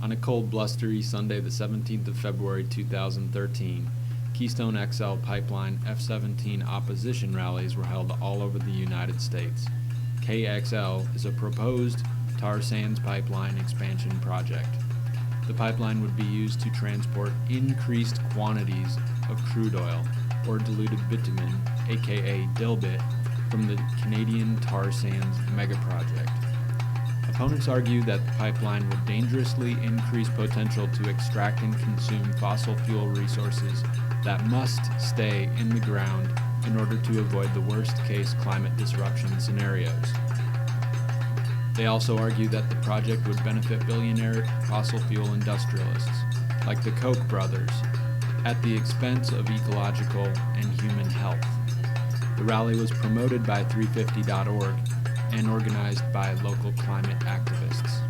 On a cold, blustery Sunday, the 17th of February 2013, Keystone XL Pipeline F17 opposition rallies were held all over the United States. KXL is a proposed Tarsands pipeline expansion project. The pipeline would be used to transport increased quantities of crude oil, or diluted bitumen, aka dilbit, from the Canadian tar sands megaproject. Opponents argue that the pipeline would dangerously increase potential to extract and consume fossil fuel resources that must stay in the ground in order to avoid the worst-case climate disruption scenarios. They also argue that the project would benefit billionaire fossil fuel industrialists, like the Koch brothers, at the expense of ecological and human health. The rally was promoted by 350.org and organized by local climate activists.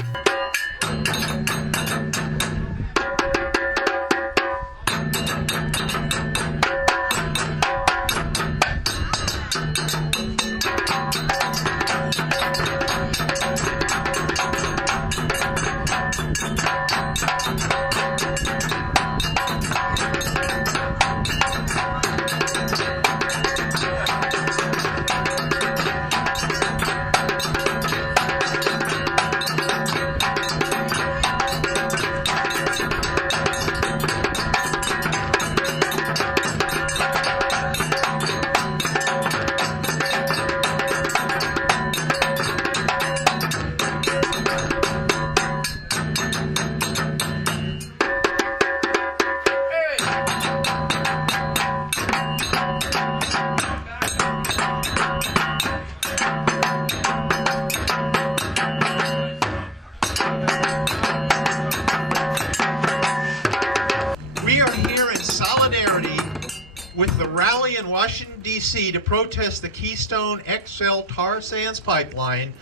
With the rally in Washington, D.C. to protest the Keystone XL tar sands pipeline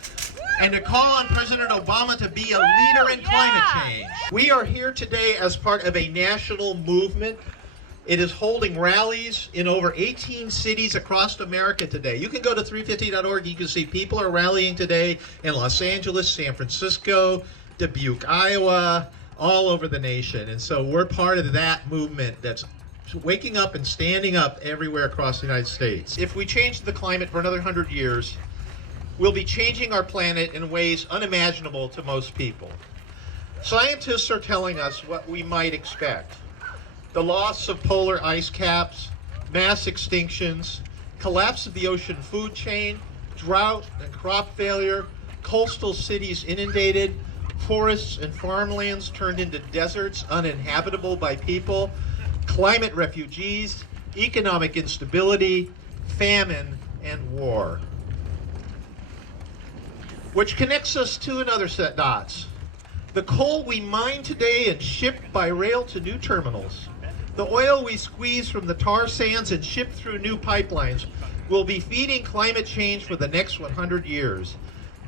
and to call on President Obama to be a leader in climate change. We are here today as part of a national movement. It is holding rallies in over 18 cities across America today. You can go to 350.org. You can see people are rallying today in Los Angeles, San Francisco, Dubuque, Iowa, all over the nation. And so we're part of that movement that's waking up and standing up everywhere across the United States. If we change the climate for another 100 years, we'll be changing our planet in ways unimaginable to most people. Scientists are telling us what we might expect. The loss of polar ice caps, mass extinctions, collapse of the ocean food chain, drought and crop failure, coastal cities inundated, forests and farmlands turned into deserts uninhabitable by people, climate refugees, economic instability, famine, and war. Which connects us to another set dots. The coal we mine today and ship by rail to new terminals, the oil we squeeze from the tar sands and ship through new pipelines will be feeding climate change for the next 100 years.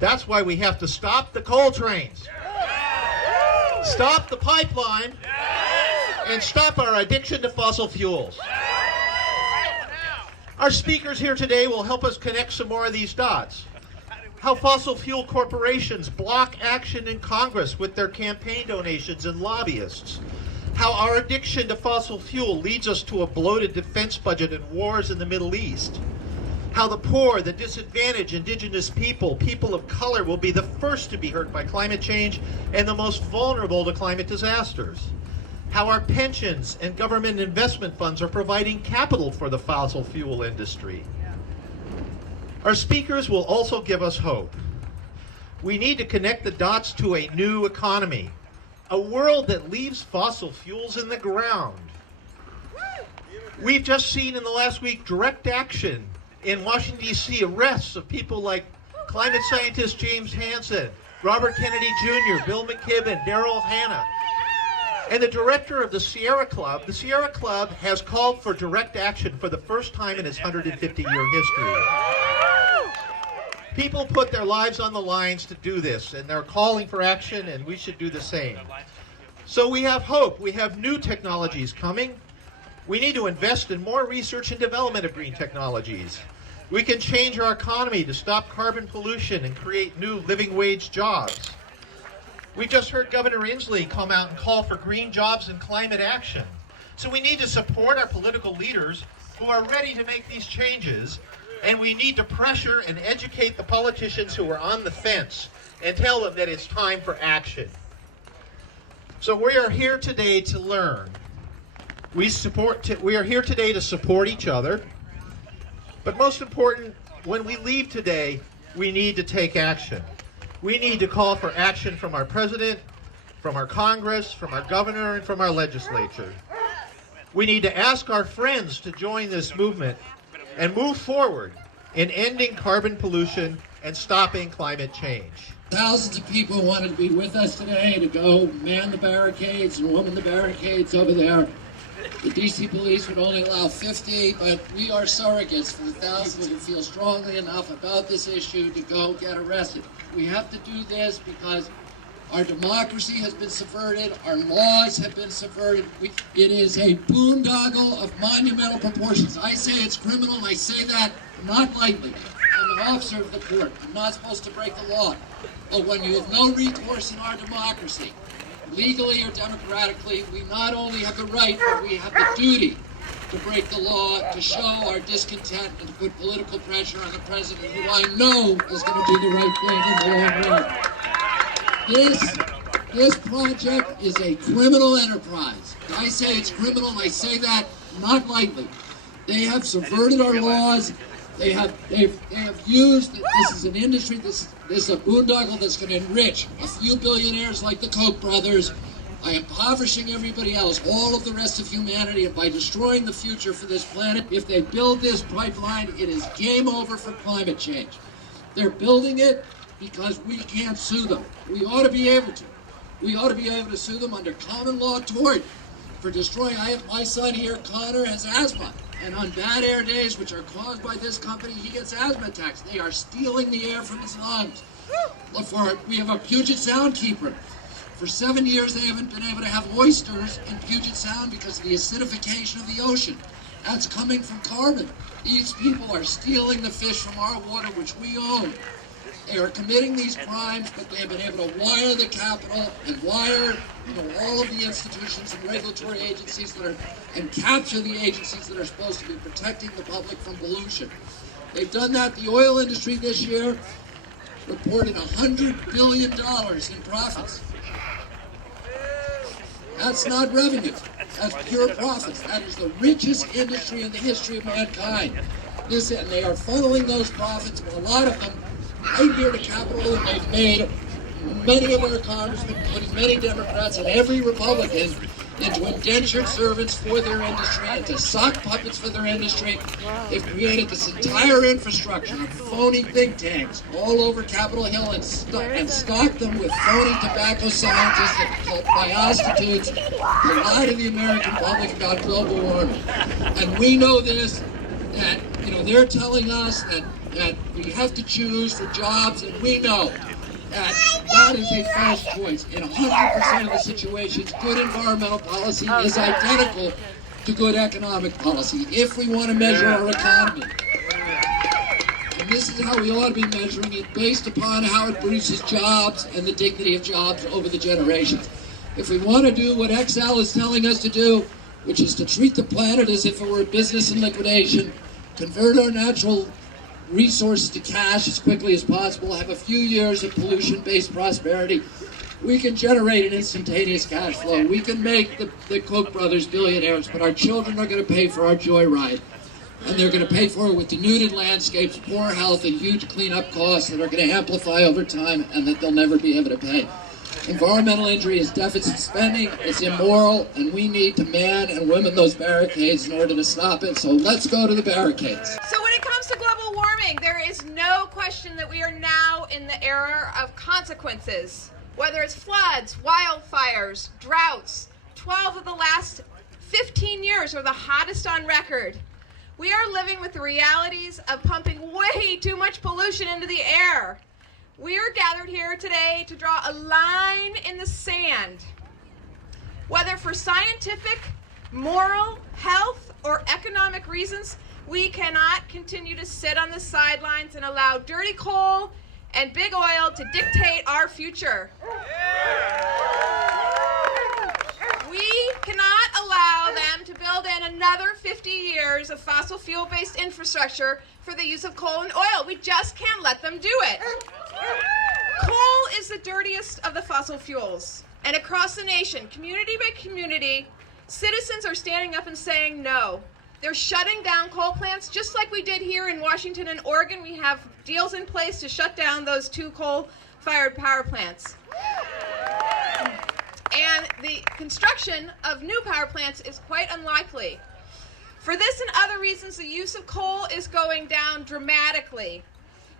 That's why we have to stop the coal trains, stop the pipeline, and stop our addiction to fossil fuels. Our speakers here today will help us connect some more of these dots. How fossil fuel corporations block action in Congress with their campaign donations and lobbyists. How our addiction to fossil fuel leads us to a bloated defense budget and wars in the Middle East. How the poor, the disadvantaged, indigenous people, people of color will be the first to be hurt by climate change and the most vulnerable to climate disasters. How our pensions and government investment funds are providing capital for the fossil fuel industry. Our speakers will also give us hope. We need to connect the dots to a new economy, a world that leaves fossil fuels in the ground. We've just seen in the last week direct action in Washington, D.C., arrests of people like climate scientist James Hansen, Robert Kennedy Jr., Bill McKibben, Daryl Hannah, and the director of the Sierra Club. The Sierra Club has called for direct action for the first time in its 150-year history. People put their lives on the lines to do this, and they're calling for action, and we should do the same. So we have hope. We have new technologies coming. We need to invest in more research and development of green technologies. We can change our economy to stop carbon pollution and create new living wage jobs. We just heard Governor Inslee come out and call for green jobs and climate action. So we need to support our political leaders who are ready to make these changes, and we need to pressure and educate the politicians who are on the fence and tell them that it's time for action. So we are here today to learn. We are here today to support each other, but most important, when we leave today, we need to take action. We need to call for action from our president, from our Congress, from our governor, and from our legislature. We need to ask our friends to join this movement and move forward in ending carbon pollution and stopping climate change. Thousands of people wanted to be with us today to go man the barricades and woman the barricades over there. The DC police would only allow 50, but we are surrogates for the thousands who feel strongly enough about this issue to go get arrested. We have to do this because our democracy has been subverted, our laws have been subverted. It is a boondoggle of monumental proportions. I say it's criminal, and I say that not lightly. I'm an officer of the court. I'm not supposed to break the law. But when you have no recourse in our democracy, legally or democratically, we not only have the right, but we have the duty to break the law, to show our discontent, and to put political pressure on the president, who I know is going to do the right thing in the long run. This project is a criminal enterprise. I say it's criminal, and I say that not lightly. They have subverted our laws. They have used, this is an industry, this is a boondoggle that's going to enrich a few billionaires like the Koch brothers by impoverishing everybody else, all of the rest of humanity, and by destroying the future for this planet. If they build this pipeline, it is game over for climate change. They're building it because we can't sue them. We ought to be able to. We ought to be able to sue them under common law tort for destroying. I have my son here, Connor, has asthma. And on bad air days, which are caused by this company, he gets asthma attacks. They are stealing the air from his lungs. We have a Puget Sound keeper. For 7 years, they haven't been able to have oysters in Puget Sound because of the acidification of the ocean. That's coming from carbon. These people are stealing the fish from our water, which we own. They are committing these crimes, but they have been able to wire the Capitol and wire, all of the institutions and regulatory agencies and capture the agencies that are supposed to be protecting the public from pollution. They've done that. The oil industry this year reported $100 billion in profits. That's not revenue. That's pure profits. That is the richest industry in the history of mankind. And they are funneling those profits, a lot of them right here to Capitol, and they've made many of our congressmen, including many Democrats and every Republican, into indentured servants for their industry, into sock puppets for their industry. They've created this entire infrastructure of phony think tanks all over Capitol Hill and stocked them with phony tobacco scientists that called biostitutes to lie to the American public about global warming. And we know this, that they're telling us that we have to choose for jobs, and we know that is a false choice. In 100% of the situations, good environmental policy is identical to good economic policy if we want to measure our economy. And this is how we ought to be measuring it, based upon how it produces jobs and the dignity of jobs over the generations. If we want to do what XL is telling us to do, which is to treat the planet as if it were a business in liquidation, convert our natural resources to cash as quickly as possible, have a few years of pollution-based prosperity, we can generate an instantaneous cash flow. We can make the Koch brothers billionaires, but our children are going to pay for our joyride. And they're going to pay for it with denuded landscapes, poor health, and huge cleanup costs that are going to amplify over time and that they'll never be able to pay. Environmental injury is deficit spending, it's immoral, and we need to man and women those barricades in order to stop it. So let's go to the barricades. So when it comes to global warming, there is no question that we are now in the era of consequences. Whether it's floods, wildfires, droughts, 12 of the last 15 years are the hottest on record. We are living with the realities of pumping way too much pollution into the air. We are gathered here today to draw a line in the sand. Whether for scientific, moral, health, or economic reasons, we cannot continue to sit on the sidelines and allow dirty coal and big oil to dictate our future. We cannot allow them to build in another 50 years of fossil fuel-based infrastructure for the use of coal and oil. We just can't let them do it. Coal is the dirtiest of the fossil fuels. And across the nation, community by community, citizens are standing up and saying no. They're shutting down coal plants, just like we did here in Washington and Oregon. We have deals in place to shut down those 2 coal-fired power plants. And the construction of new power plants is quite unlikely. For this and other reasons, the use of coal is going down dramatically.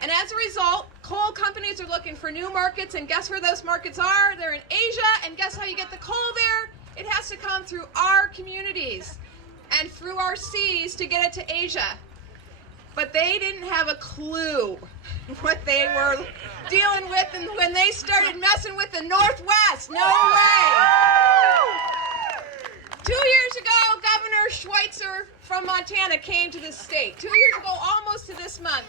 And as a result, coal companies are looking for new markets, and guess where those markets are? They're in Asia, and guess how you get the coal there? It has to come through our communities and through our seas to get it to Asia. But they didn't have a clue what they were dealing with and when they started messing with the Northwest. No way! 2 years ago, Governor Schweitzer from Montana came to this state. 2 years ago, almost to this month.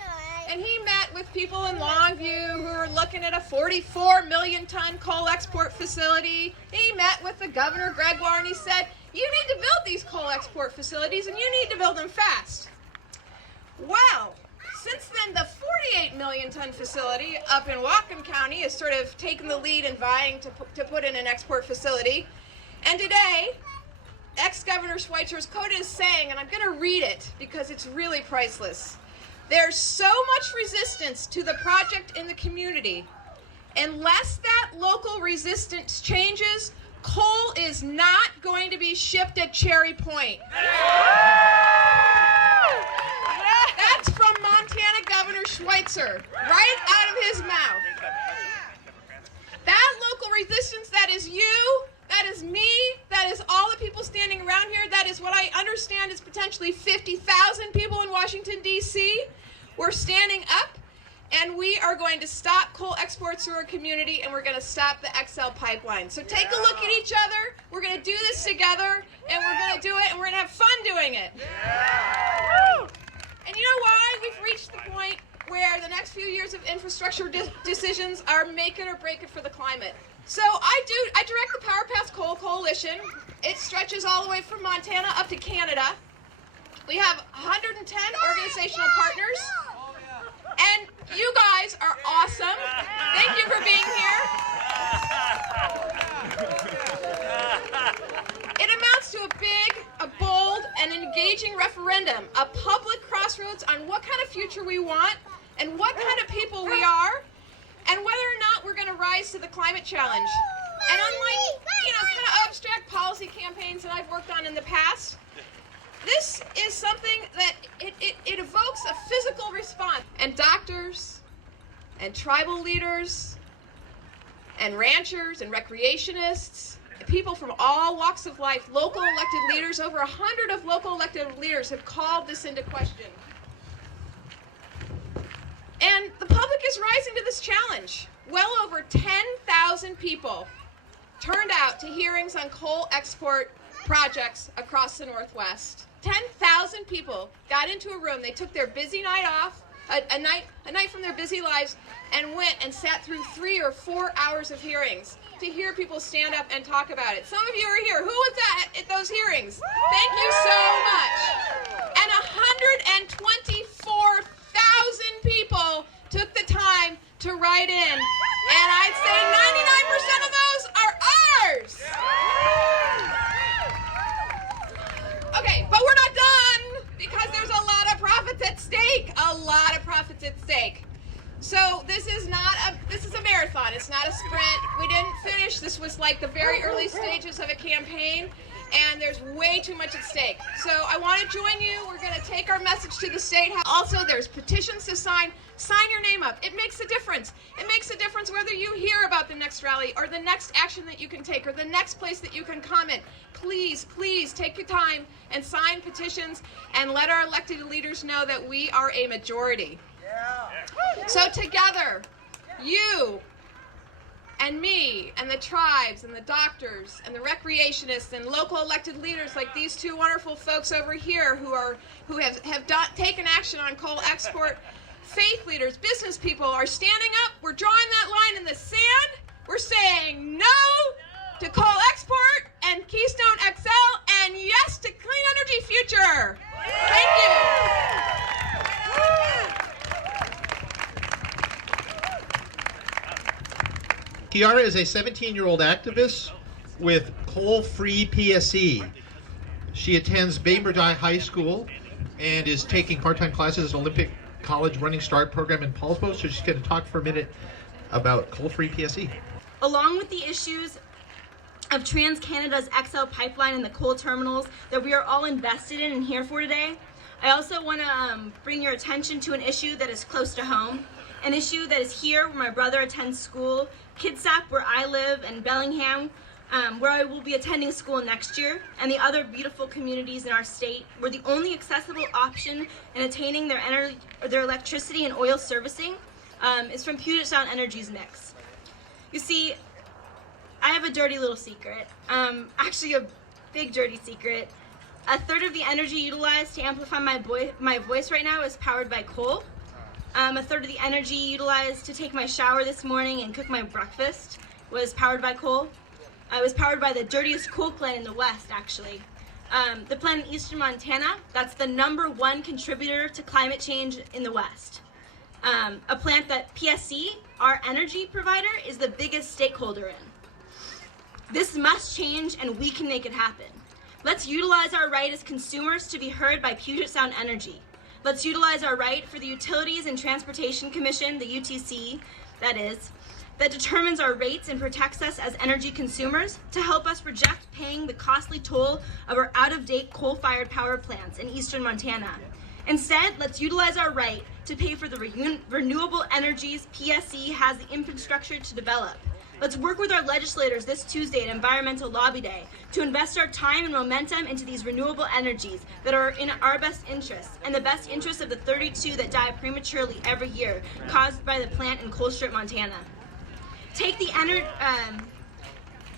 And he met with people in Longview who were looking at a 44 million ton coal export facility. He met with the governor, Gregoire, and he said, you need to build these coal export facilities and you need to build them fast. Well, since then, the 48 million ton facility up in Whatcom County has sort of taken the lead in vying to put in an export facility. And today, ex-Governor Schweitzer's quote is saying, and I'm going to read it because it's really priceless, there's so much resistance to the project in the community. Unless that local resistance changes, coal is not going to be shipped at Cherry Point. That's from Montana Governor Schweitzer, right out of his mouth. That local resistance, that is you, that is me, that is all the people standing around here, that is what I understand is potentially 50,000 people in Washington, D.C. We're standing up, and we are going to stop coal exports through our community, and we're going to stop the XL Pipeline. So take a look at each other. We're going to do this together, and we're going to do it, and we're going to have fun doing it. And you know why? We've reached the point where the next few years of infrastructure decisions are make it or break it for the climate. So I direct the Power Paths Coal Coalition. It stretches all the way from Montana up to Canada. We have 110 organizational partners, and you guys are awesome. Thank you for being here. It amounts to a big, a bold, and engaging referendum, a public crossroads on what kind of future we want and what kind of people we are, and whether or not we're going to rise to the climate challenge. And unlike, kind of abstract policy campaigns that I've worked on in the past, this is something that it evokes a physical response. And doctors and tribal leaders and ranchers and recreationists, people from all walks of life, local elected leaders, over 100 of local elected leaders have called this into question. And the public is rising to this challenge. Well over 10,000 people turned out to hearings on coal export projects across the Northwest. 10,000 people got into a room. They took their busy night off, a night from their busy lives, and went and sat through 3 or 4 hours of hearings to hear people stand up and talk about it. Some of you are here. Who was at those hearings? Thank you so much. And 124,000 people took the time to write in. And I'd say 99% of those are ours. Okay, but we're not done because there's a lot of profits at stake. A lot of profits at stake. So this is a marathon. It's not a sprint. We didn't finish. This was like the very early stages of a campaign, and there's way too much at stake. So I want to join you. We're going to take our message to the state house. Also, there's petitions to sign. Sign your name up. It makes a difference. It makes a difference whether you hear about the next rally or the next action that you can take or the next place that you can comment. Please, please take your time and sign petitions and let our elected leaders know that we are a majority. So together, you and me and the tribes and the doctors and the recreationists and local elected leaders like these two wonderful folks over here who have taken action on coal export faith leaders, business people are standing up. We're drawing that line in the sand. We're saying no to coal export and Keystone XL, and yes to clean energy future. Thank you. Chiara is a 17-year-old activist with coal-free PSE. She attends Bainbridge High School and is taking part-time classes at Olympic College Running Start program in Paulsbo, so she's going to talk for a minute about coal-free PSE. Along with the issues of TransCanada's XL Pipeline and the coal terminals that we are all invested in and here for today, I also want to bring your attention to an issue that is close to home, an issue that is here where my brother attends school, Kitsap where I live, and Bellingham where I will be attending school next year, and the other beautiful communities in our state where the only accessible option in attaining their electricity and oil servicing is from Puget Sound Energy's mix. You see, I have a dirty little secret, actually a big dirty secret. A third of the energy utilized to amplify my voice right now is powered by coal. A third of the energy utilized to take my shower this morning and cook my breakfast was powered by coal. It was powered by the dirtiest coal plant in the West, actually. The plant in eastern Montana, that's the #1 contributor to climate change in the West. A plant that PSE, our energy provider, is the biggest stakeholder in. This must change, and we can make it happen. Let's utilize our right as consumers to be heard by Puget Sound Energy. Let's utilize our right for the Utilities and Transportation Commission, the UTC, that determines our rates and protects us as energy consumers to help us reject paying the costly toll of our out-of-date coal-fired power plants in eastern Montana. Instead, let's utilize our right to pay for the renewable energies PSE has the infrastructure to develop. Let's work with our legislators this Tuesday at Environmental Lobby Day to invest our time and momentum into these renewable energies that are in our best interests and the best interests of the 32 that die prematurely every year caused by the plant in Colstrip, Montana.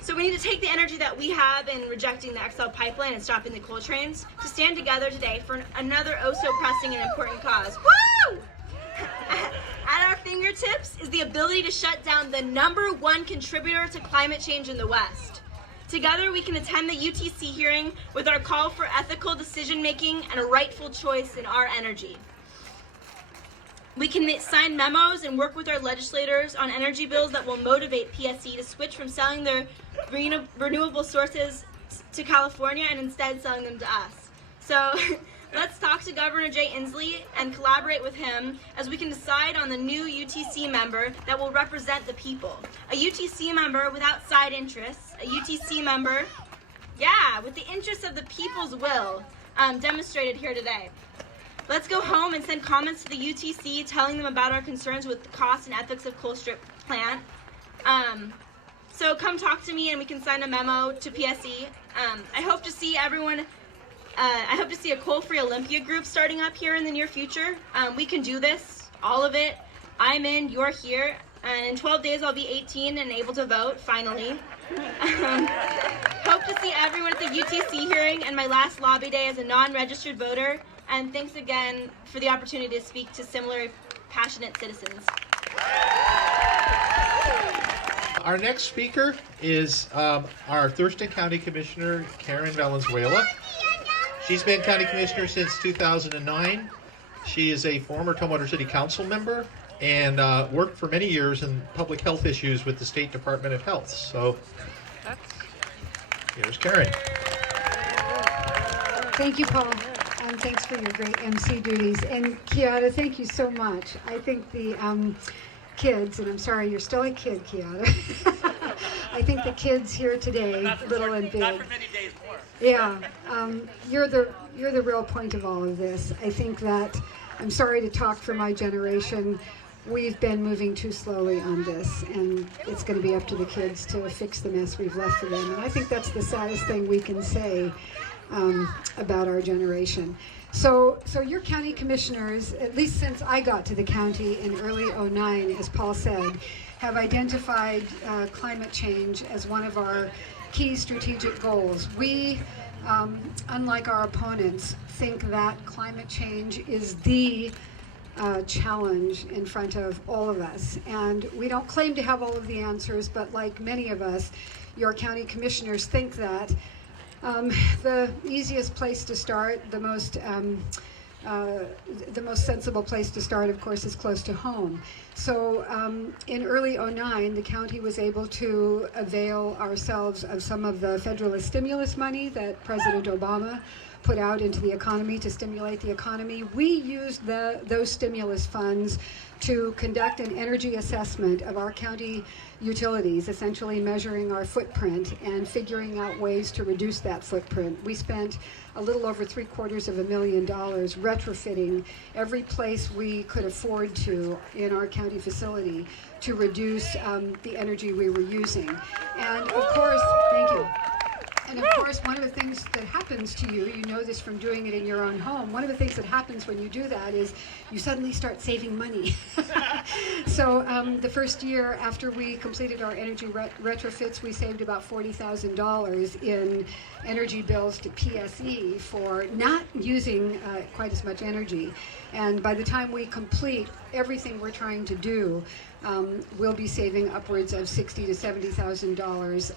So we need to take the energy that we have in rejecting the XL Pipeline and stopping the coal trains to stand together today for another oh-so-pressing and important cause. Woo! At our fingertips is the ability to shut down the #1 contributor to climate change in the West. Together, we can attend the UTC hearing with our call for ethical decision-making and a rightful choice in our energy. We can sign memos and work with our legislators on energy bills that will motivate PSE to switch from selling their renewable sources to California and instead selling them to us. So let's talk to Governor Jay Inslee and collaborate with him as we can decide on the new UTC member that will represent the people. A UTC member without side interests, a UTC member, with the interests of the people's will demonstrated here today. Let's go home and send comments to the UTC telling them about our concerns with the cost and ethics of Colstrip plant. So come talk to me and we can sign a memo to PSE. I hope to see everyone, I hope to see a coal-free Olympia group starting up here in the near future. We can do this, all of it. I'm in, you're here, and in 12 days I'll be 18 and able to vote, finally. Hope to see everyone at the UTC hearing and my last lobby day as a non-registered voter. And thanks again for the opportunity to speak to similar passionate citizens. Our next speaker is our Thurston County Commissioner, Karen Valenzuela. She's been County Commissioner since 2009. She is a former Tumwater City Council member and worked for many years in public health issues with the State Department of Health. So here's Karen. Thank you, Paul. And thanks for your great MC duties. And Chiara, thank you so much. I think the kids, and I'm sorry, you're still a kid, Chiara. I think the kids here today, little and big. Not for many days more. Yeah, you're the real point of all of this. I think that, I'm sorry to talk for my generation, we've been moving too slowly on this, and it's going to be up to the kids to fix the mess we've left for them. And I think that's the saddest thing we can say about our generation. So your county commissioners, at least since I got to the county in early '09, as Paul said, have identified climate change as one of our key strategic goals. We, unlike our opponents, think that climate change is the challenge in front of all of us. And we don't claim to have all of the answers, but like many of us, your county commissioners think that the easiest place to start, the most sensible place to start, of course, is close to home. So in early '09, the county was able to avail ourselves of some of the federalist stimulus money that President Obama put out into the economy to stimulate the economy. We used those stimulus funds to conduct an energy assessment of our county utilities, essentially measuring our footprint and figuring out ways to reduce that footprint. We spent a little over $750,000 retrofitting every place we could afford to in our county facility to reduce the energy we were using. And of course, thank you. And of course, one of the things that happens to you, you know this from doing it in your own home, one of the things that happens when you do that is you suddenly start saving money. So the first year after we completed our energy retrofits, we saved about $40,000 in energy bills to PSE for not using quite as much energy. And by the time we complete everything we're trying to do, we'll be saving upwards of $60,000 to $70,000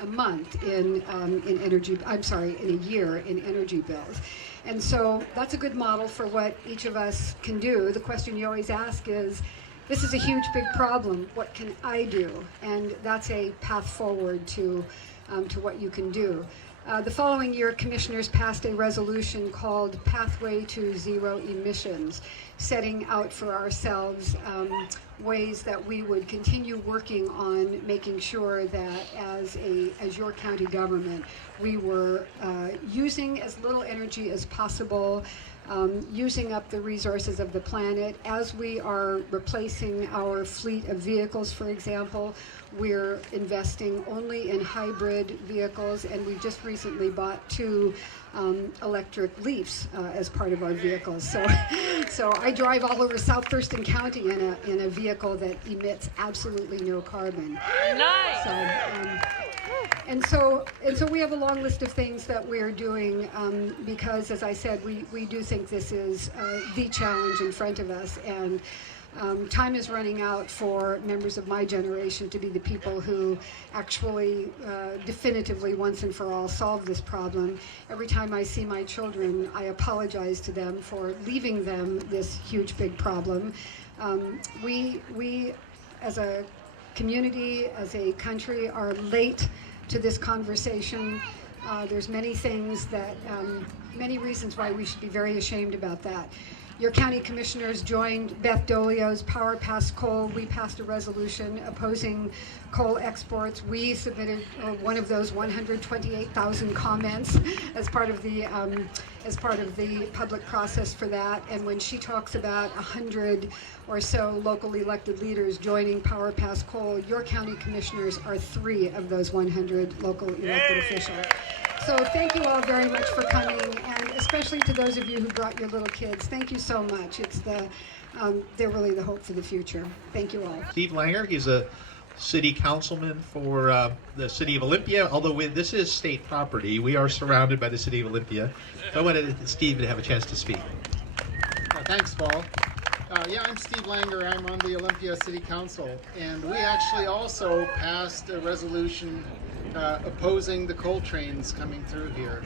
a month in energy. I'm sorry, in a year in energy bills. And so that's a good model for what each of us can do. The question you always ask is, this is a huge, big problem. What can I do? And that's a path forward to what you can do. The following year, commissioners passed a resolution called Pathway to Zero Emissions, setting out for ourselves ways that we would continue working on making sure that as your county government, we were using as little energy as possible, using up the resources of the planet. As we are replacing our fleet of vehicles, for example, we're investing only in hybrid vehicles, and we just recently bought 2 electric Leafs as part of our vehicles. So I drive all over South Thurston County in a vehicle that emits absolutely no carbon. Nice. So we have a long list of things that we're doing because, as I said, we do think this is the challenge in front of us, and time is running out for members of my generation to be the people who actually definitively once and for all solve this problem. Every time I see my children, I apologize to them for leaving them this huge, big problem. We as a community, as a country, are late to this conversation. There's many things that, many reasons why we should be very ashamed about that. Your county commissioners joined Beth Doglio's Power Past Coal. We passed a resolution opposing coal exports. We submitted one of those 128,000 comments as part of the public process for that. And when she talks about 100 or so local elected leaders joining Power Past Coal, your county commissioners are 3 of those 100 local elected officials. So thank you all very much for coming, and especially to those of you who brought your little kids. Thank you so much. It's they're really the hope for the future. Thank you all. Steve Langer, he's a city councilman for the city of Olympia, although this is state property. We are surrounded by the city of Olympia. So I wanted Steve to have a chance to speak. Thanks, Paul. Yeah, I'm Steve Langer. I'm on the Olympia City Council, and we actually also passed a resolution opposing the coal trains coming through here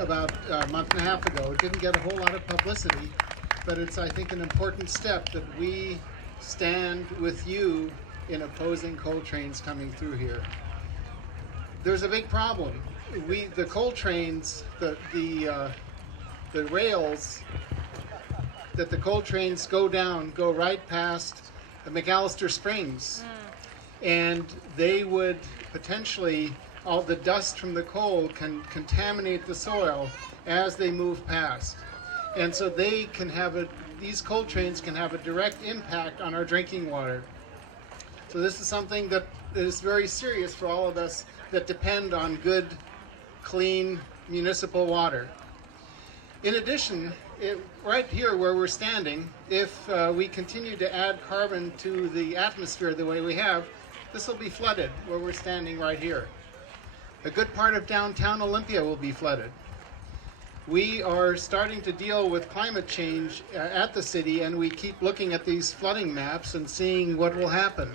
about a month and a half ago. It didn't get a whole lot of publicity, but it's, I think, an important step that we stand with you in opposing coal trains coming through here. There's a big problem. The coal trains, the rails that the coal trains go down go right past McAllister Springs, and they would potentially, all the dust from the coal can contaminate the soil as they move past. And so these coal trains can have a direct impact on our drinking water. So this is something that is very serious for all of us that depend on good, clean municipal water. In addition, right here where we're standing, if we continue to add carbon to the atmosphere the way we have, this will be flooded where we're standing right here. A good part of downtown Olympia will be flooded. we are starting to deal with climate change at the city, and we keep looking at these flooding maps and seeing what will happen.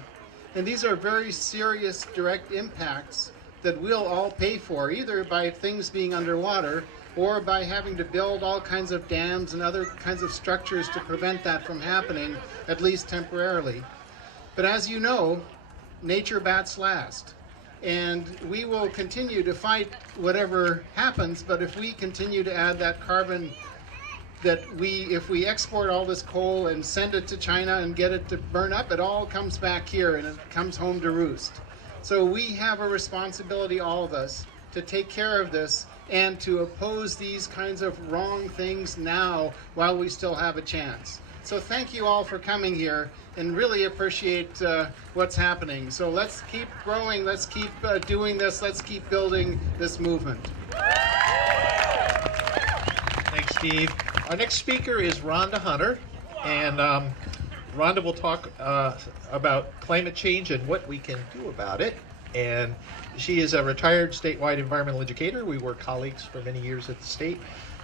And these are very serious direct impacts that we'll all pay for, either by things being underwater or by having to build all kinds of dams and other kinds of structures to prevent that from happening, at least temporarily. But as you know, nature bats last. And we will continue to fight whatever happens, but if we continue to add that carbon, if we export all this coal and send it to China and get it to burn up, it all comes back here and it comes home to roost. So we have a responsibility, all of us, to take care of this and to oppose these kinds of wrong things now while we still have a chance. So thank you all for coming here and really appreciate what's happening. So let's keep growing, let's keep doing this, let's keep building this movement. Thanks, Steve. Our next speaker is Rhonda Hunter, and Rhonda will talk about climate change and what we can do about it. And she is a retired statewide environmental educator. We were colleagues for many years at the state,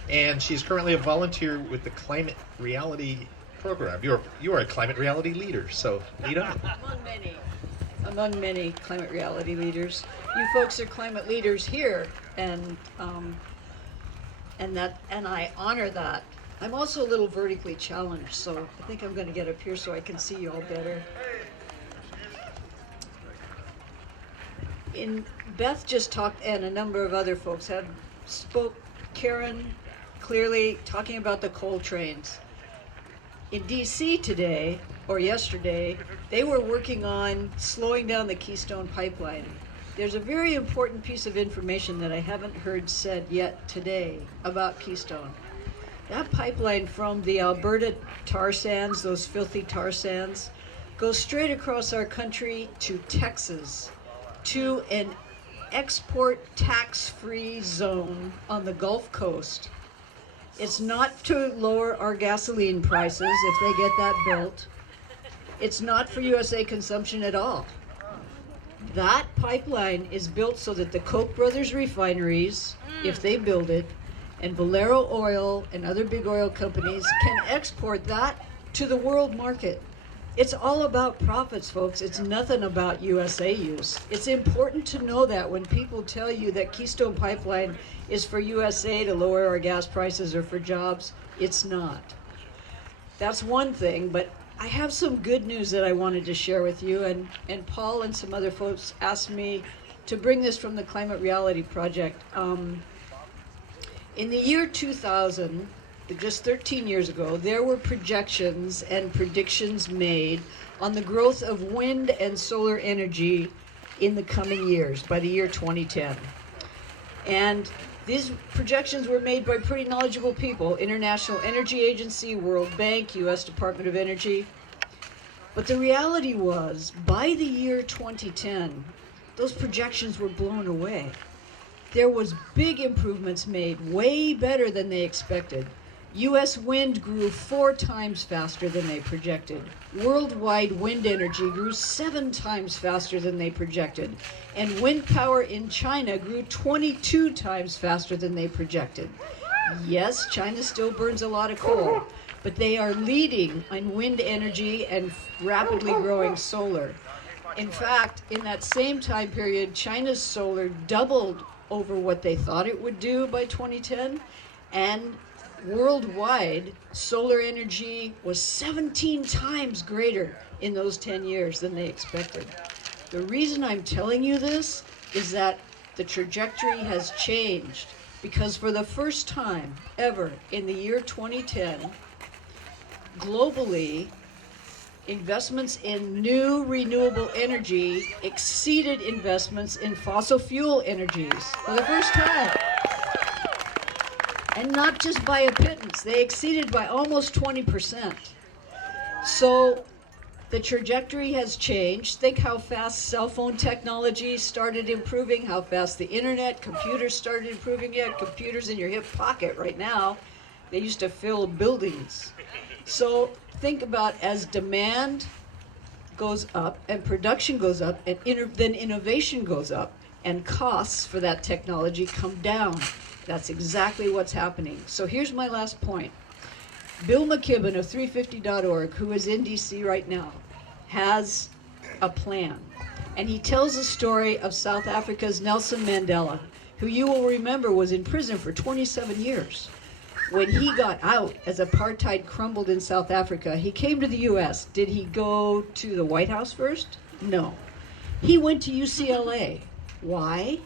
and she's currently a volunteer with the Climate Reality program. You are a climate reality leader, so lead on. Among many climate reality leaders. You folks are climate leaders here, and I honor that. I'm also a little vertically challenged, so I think I'm going to get up here so I can see you all better. Beth just talked, and a number of other folks spoke. Karen clearly talking about the coal trains. In DC today, or yesterday, they were working on slowing down the Keystone Pipeline. There's a very important piece of information that I haven't heard said yet today about Keystone. That pipeline from the Alberta tar sands, those filthy tar sands, goes straight across our country to Texas, to an export tax-free zone on the Gulf Coast. It's not to lower our gasoline prices if they get that built. It's not for USA consumption at all. That pipeline is built so that the Koch brothers refineries, if they build it, and Valero Oil and other big oil companies can export that to the world market. It's all about profits, folks. It's nothing about USA use. It's important to know that when people tell you that Keystone Pipeline is for USA to lower our gas prices or for jobs, it's not. That's one thing, but I have some good news that I wanted to share with you, and Paul and some other folks asked me to bring this from the Climate Reality Project. In the year 2000, just 13 years ago, there were projections and predictions made on the growth of wind and solar energy in the coming years, by the year 2010. And these projections were made by pretty knowledgeable people, International Energy Agency, World Bank, U.S. Department of Energy. But the reality was, by the year 2010, those projections were blown away. There was big improvements made, way better than they expected. U.S. wind grew 4 times faster than they projected. Worldwide wind energy grew 7 times faster than they projected. And wind power in China grew 22 times faster than they projected. Yes, China still burns a lot of coal, but they are leading on wind energy and rapidly growing solar. In fact, in that same time period, China's solar doubled over what they thought it would do by 2010, and worldwide, solar energy was 17 times greater in those 10 years than they expected. The reason I'm telling you this is that the trajectory has changed, because for the first time ever in the year 2010, globally, investments in new renewable energy exceeded investments in fossil fuel energies for the first time. And not just by a pittance, they exceeded by almost 20%. So the trajectory has changed. Think how fast cell phone technology started improving, how fast the internet, computers started improving. You have computers in your hip pocket right now. They used to fill buildings. So think about, as demand goes up and production goes up and then innovation goes up and costs for that technology come down. That's exactly what's happening. So here's my last point. Bill McKibben of 350.org, who is in DC right now, has a plan. And he tells the story of South Africa's Nelson Mandela, who you will remember was in prison for 27 years. When he got out, as apartheid crumbled in South Africa, he came to the US. Did he go to the White House first? No. He went to UCLA. Why?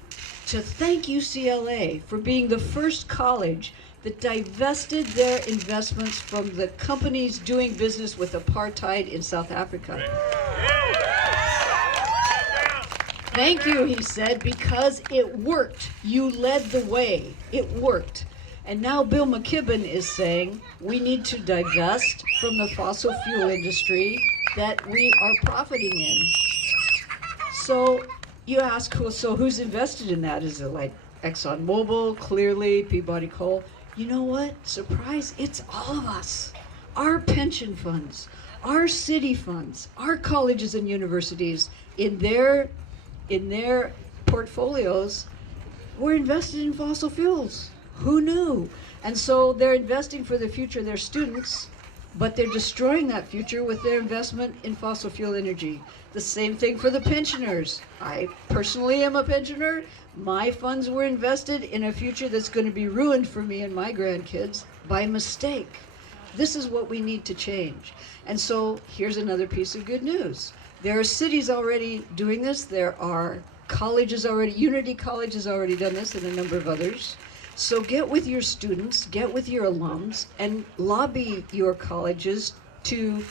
To thank UCLA for being the first college that divested their investments from the companies doing business with apartheid in South Africa. Thank you, he said, because it worked. You led the way. It worked. And now Bill McKibben is saying we need to divest from the fossil fuel industry that we are profiting in. So you ask, so who's invested in that? Is it like ExxonMobil, Clearly, Peabody Coal? You know what? Surprise, it's all of us. Our pension funds, our city funds, our colleges and universities, in their portfolios, were invested in fossil fuels. Who knew? And so they're investing for the future of their students, but they're destroying that future with their investment in fossil fuel energy. The same thing for the pensioners. I personally am a pensioner. My funds were invested in a future that's going to be ruined for me and my grandkids by mistake. This is what we need to change. And so here's another piece of good news. There are cities already doing this. There are colleges already. Unity College has already done this, and a number of others. So get with your students, get with your alums, and lobby your colleges to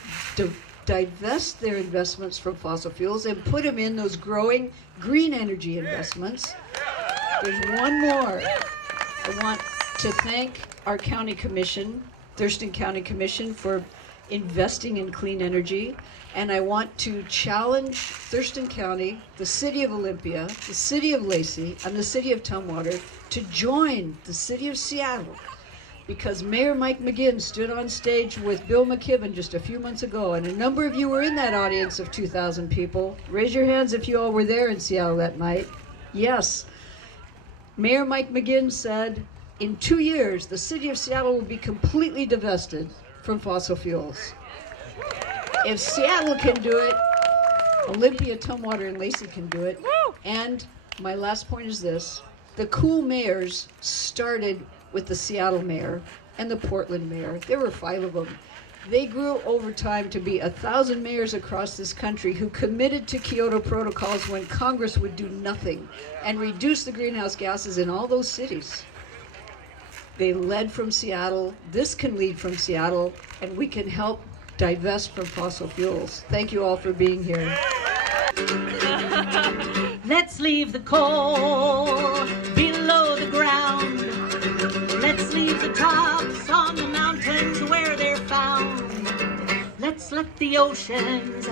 divest their investments from fossil fuels and put them in those growing green energy investments. There's one more. I want to thank our county commission, Thurston County Commission, for investing in clean energy. And I want to challenge Thurston County, the city of Olympia, the city of Lacey, and the city of Tumwater to join the city of Seattle, because Mayor Mike McGinn stood on stage with Bill McKibben just a few months ago, and a number of you were in that audience of 2,000 people. Raise your hands if you all were there in Seattle that night. Yes. Mayor Mike McGinn said, in 2 years, the city of Seattle will be completely divested from fossil fuels. If Seattle can do it, Olympia, Tumwater, and Lacey can do it. And my last point is this. The cool mayors started with the Seattle mayor and the Portland mayor. There were 5 of them. They grew over time to be 1,000 mayors across this country who committed to Kyoto protocols when Congress would do nothing and reduce the greenhouse gases in all those cities. They led from Seattle. This can lead from Seattle, and we can help divest from fossil fuels. Thank you all for being here. Let's leave the coal below the ground. Let's leave the tops on the mountains where they're found. Let's let the oceans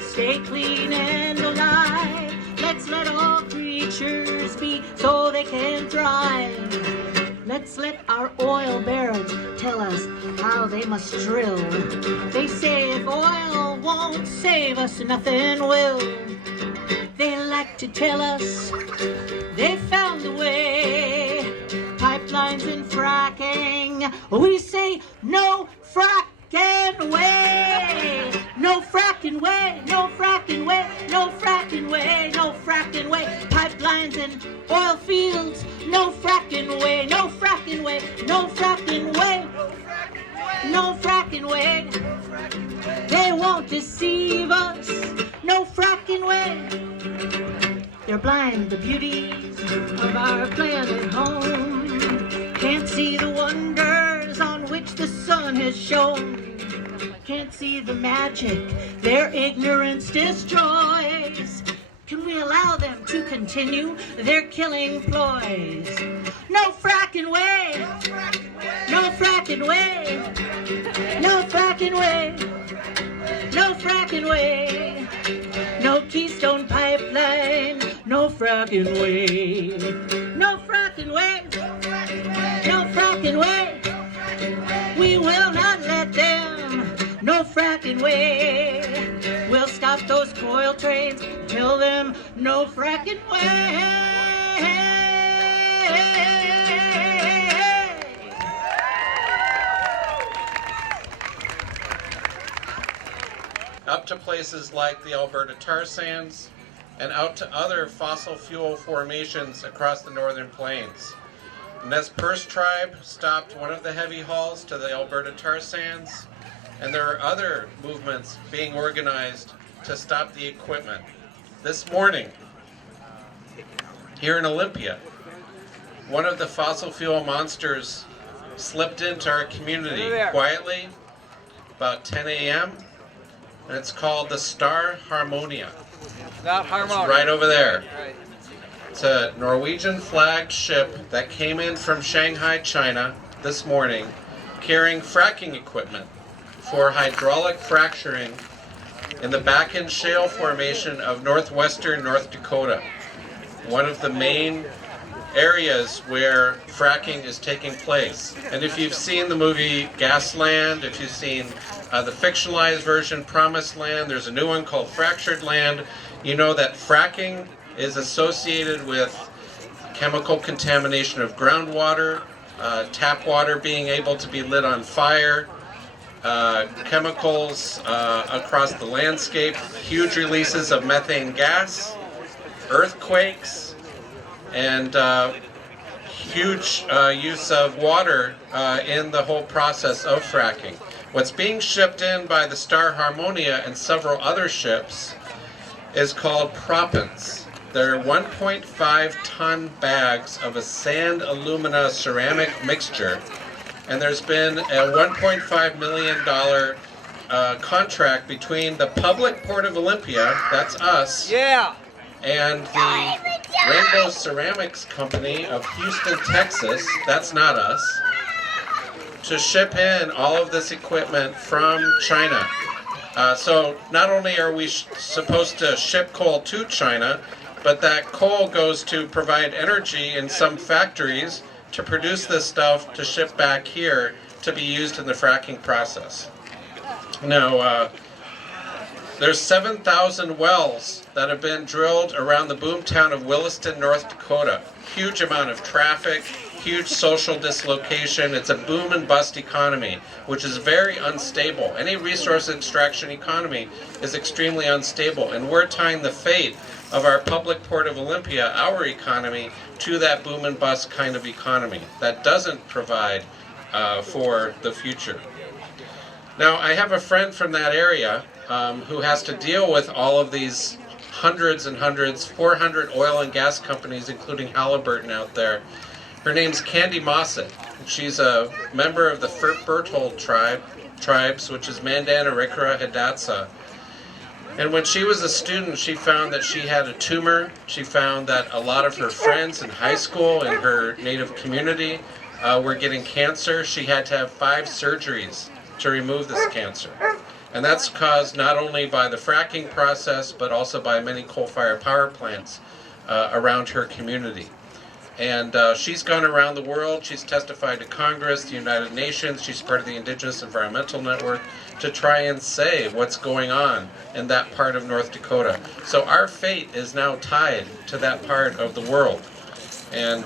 stay clean and alive. Let's let all creatures be so they can thrive. Let's let our oil barons tell us how they must drill. They say if oil won't save us, nothing will. They like to tell us they found a way. Pipelines and fracking. We say no fracking way. No fracking way. No fracking way. No fracking way. No fracking way. Pipelines and oil fields. No fracking way. No fracking way. No fracking way. No fracking way. They won't deceive us. No fracking way. They're blind to the beauties of our planet home. Can't see the wonders on which the sun has shone. Can't see the magic their ignorance destroys. Can we allow them to continue their killing ploys? No fracking way! No fracking way! No fracking way! No fracking way! No Keystone Pipeline! No fracking way! No fracking way! No fracking way! We will not let them! No fracking way! We'll stop those coil trains, tell them no fracking way! to places like the Alberta tar sands and out to other fossil fuel formations across the northern plains. The Nez Perce tribe stopped one of the heavy hauls to the Alberta tar sands, and there are other movements being organized to stop the equipment. This morning, here in Olympia, one of the fossil fuel monsters slipped into our community quietly about 10 a.m. and it's called the Star Harmonia. Not Harmonia. It's right over there. It's a Norwegian flagged ship that came in from Shanghai, China this morning carrying fracking equipment for hydraulic fracturing in the Bakken Shale Formation of northwestern North Dakota, one of the main areas where fracking is taking place. And if you've seen the movie Gasland, if you've seen the fictionalized version Promised Land, there's a new one called Fractured Land, you know that fracking is associated with chemical contamination of groundwater, tap water being able to be lit on fire, chemicals across the landscape, huge releases of methane gas, earthquakes, and huge use of water in the whole process of fracking. What's being shipped in by the Star Harmonia and several other ships is called proppants. They're 1.5-ton bags of a sand alumina ceramic mixture, and there's been a $1.5 million contract between the public Port of Olympia, that's us, and the Rainbow Ceramics Company of Houston, Texas, that's not us, to ship in all of this equipment from China. So not only are we supposed to ship coal to China, but that coal goes to provide energy in some factories to produce this stuff to ship back here to be used in the fracking process. Now, there's 7,000 wells that have been drilled around the boomtown of Williston, North Dakota. Huge amount of traffic, huge social dislocation. It's a boom and bust economy, which is very unstable. Any resource extraction economy is extremely unstable, and we're tying the fate of our public Port of Olympia, our economy, to that boom and bust kind of economy that doesn't provide for the future. Now, I have a friend from that area who has to deal with all of these hundreds and hundreds, 400 oil and gas companies, including Halliburton out there. Her name's Candy Mossett. She's a member of the Berthold tribes, which is Mandan, Arikara, Hidatsa. And when she was a student, she found that she had a tumor. She found that a lot of her friends in high school in her native community were getting cancer. She had to have 5 surgeries to remove this cancer. And that's caused not only by the fracking process, but also by many coal-fired power plants around her community. And she's gone around the world. She's testified to Congress, the United Nations. She's part of the Indigenous Environmental Network to try and say what's going on in that part of North Dakota. So our fate is now tied to that part of the world. And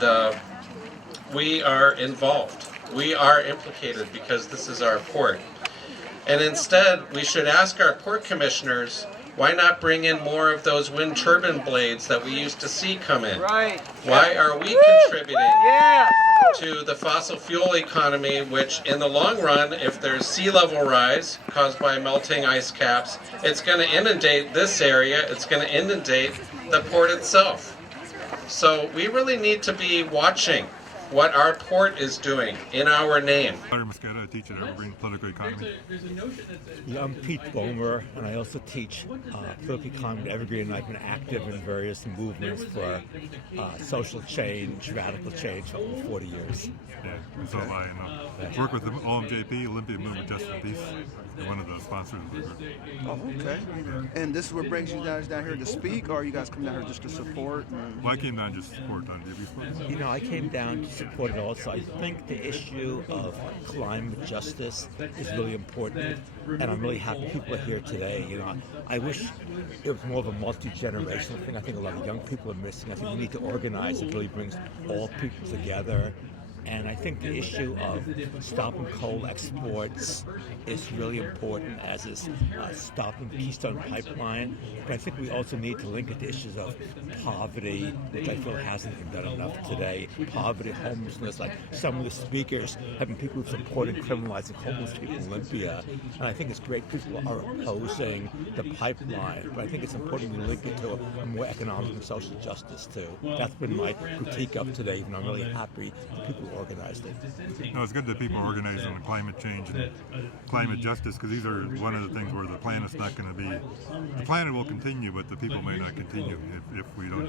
we are involved. We are implicated because this is our port. And instead, we should ask our port commissioners, why not bring in more of those wind turbine blades that we used to see come in? Right. Why are we contributing to the fossil fuel economy, which in the long run, if there's sea level rise caused by melting ice caps, it's going to inundate this area, it's going to inundate the port itself. So we really need to be watching what our port is doing in our name. I teach at Evergreen Political Economy. I'm Pete Bomer, and I also teach political economy at Evergreen, and I've been active in various movements for social change, radical change for over 40 years. Yeah, so have I. And work with the OMJP, Olympia Movement Justice and Peace. They're one of the sponsors of the group. Oh, okay. And this is what brings you guys down here to speak, or are you guys come down here just to support? Well, I came down just to support. Do you support? You know, I came down to support it also. I think the issue of climate justice is really important, and I'm really happy people are here today. You know, I wish it was more of a multi-generational thing. I think a lot of young people are missing. I think we need to organize. It really brings all people together. And I think the issue of stopping coal exports is really important, as is stopping Keystone Pipeline. But I think we also need to link it to issues of poverty, which I feel hasn't been done enough today. Poverty, homelessness, like some of the speakers have been people who supported criminalizing homeless people in Olympia. And I think it's great people are opposing the pipeline, but I think it's important we link it to a more economic and social justice too. That's been my critique of today, and I'm really happy the people who organized it. No, it's good that people are organizing on climate change and climate justice, because these are one of the things where the planet's not going to be, the planet will continue, but the people may not continue if we don't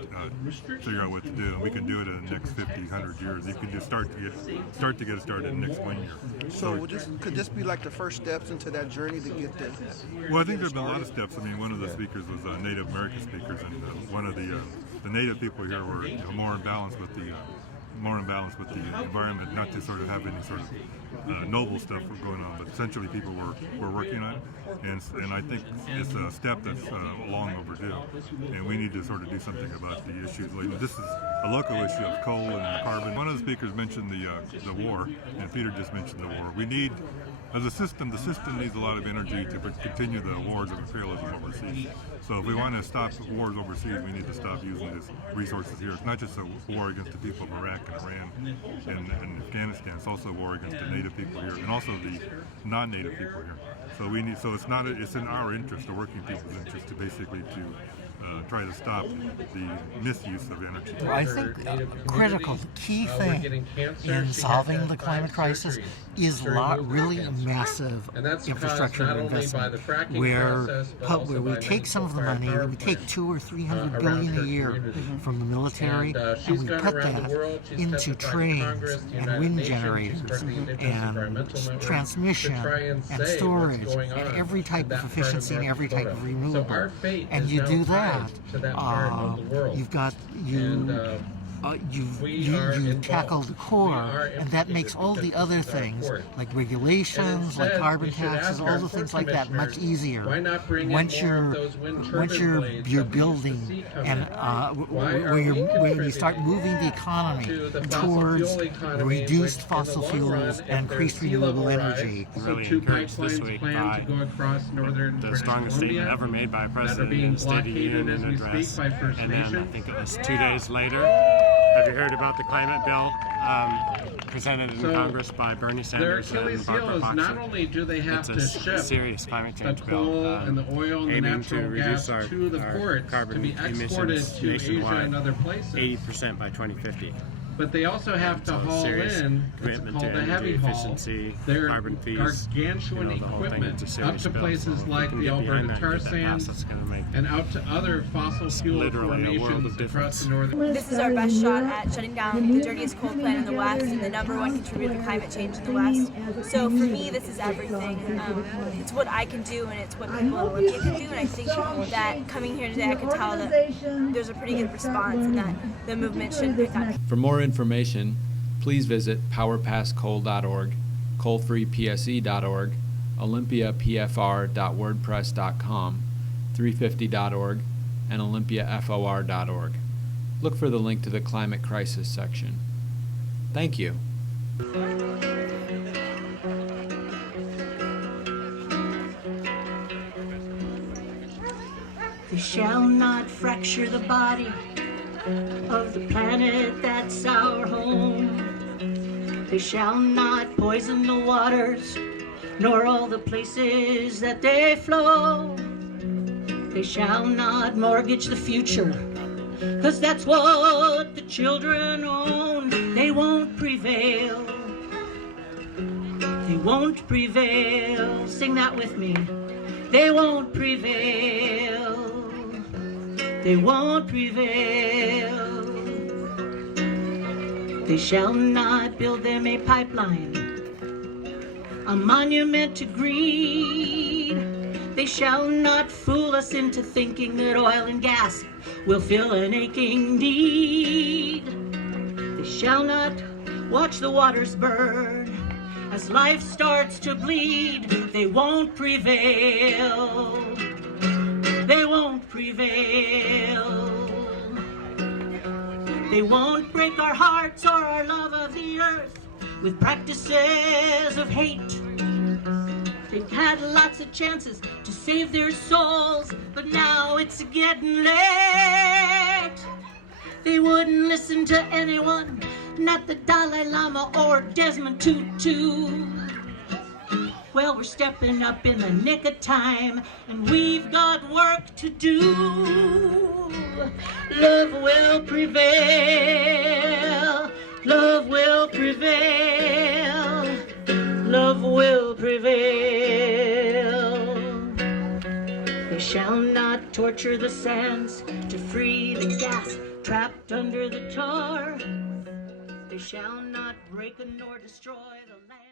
figure out what to do. And we can do it in the next 50, 100 years. You can just start to get it started in the next 1 year. So could this be like the first steps into that journey to get there? Well, I think there's been a lot of steps. I mean, one of the speakers was Native American speakers, and one of the Native people here were more in balance with the environment, not to sort of have any sort of noble stuff going on, but essentially people were working on it, and I think it's a step that's long overdue, and we need to sort of do something about the issues. Like, this is a local issue of coal and carbon. One of the speakers mentioned the war, and Peter just mentioned the war. We need, as a system, the system needs a lot of energy to continue the wars of imperialism overseas. So if we want to stop wars overseas, we need to stop using these resources here. It's not just a war against the people of Iraq and Iran and Afghanistan. It's also a war against the native people here, and also the non-native people here. So we need. So it's in our interest, the working people's interest, to basically try to stop the misuse of energy. I think critical, the key thing in solving the climate crisis is really a massive infrastructure investment, where we take some of the money, we take $200 or $300 billion a year from the military, and we put that into trains and wind generators and transmission and storage and every type of efficiency and every type of renewable. And you do that, you tackle the core, and that makes all the other things, like regulations, like carbon taxes, all the things like that, much easier. Once you're building and when you start moving the economy towards reduced fossil fuels and increased renewable energy. Really encouraged this week by the strongest statement ever made by a president in a State of the Union address, and then I think it was 2 days later. Have you heard about the climate bill presented in Congress by Bernie Sanders and Barbara Boxer? Not only do they have to ship serious climate change the bill coal and the oil and the aiming natural to reduce gas our to the ports carbon to be exported emissions to Asia nationwide, and other places, 80% by 2050. But they also have to haul in what's called the heavy haul, their carbon fees, gargantuan equipment up to places like the Alberta Tarsands and out to other fossil fuel formations across the northern. This is our best shot at shutting down the dirtiest coal plant in the West and the #1 contributor to climate change in the West. So for me, this is everything. It's what I can do, and it's what people in Olympia can do. And I think that coming here today, I can tell that there's a pretty good response, and that the movement should pick up. For more information, please visit powerpasscoal.org, coalfreepse.org, olympiapfr.wordpress.com, 350.org, and olympiafor.org. Look for the link to the climate crisis section. Thank you. They shall not fracture the body of the planet that's our home. They shall not poison the waters, nor all the places that they flow. They shall not mortgage the future, 'cause that's what the children own. They won't prevail. They won't prevail. Sing that with me. They won't prevail. They won't prevail. They shall not build them a pipeline, a monument to greed. They shall not fool us into thinking that oil and gas will fill an aching need. They shall not watch the waters burn as life starts to bleed. They won't prevail. They won't prevail. They won't break our hearts or our love of the earth. with practices of hate. They've had lots of chances to save their souls, but now it's getting late. They wouldn't listen to anyone, not the Dalai Lama or Desmond Tutu. Well, we're stepping up in the nick of time, and we've got work to do. Love will prevail. Love will prevail. Love will prevail. They shall not torture the sands to free the gas trapped under the tar. They shall not break nor destroy the land.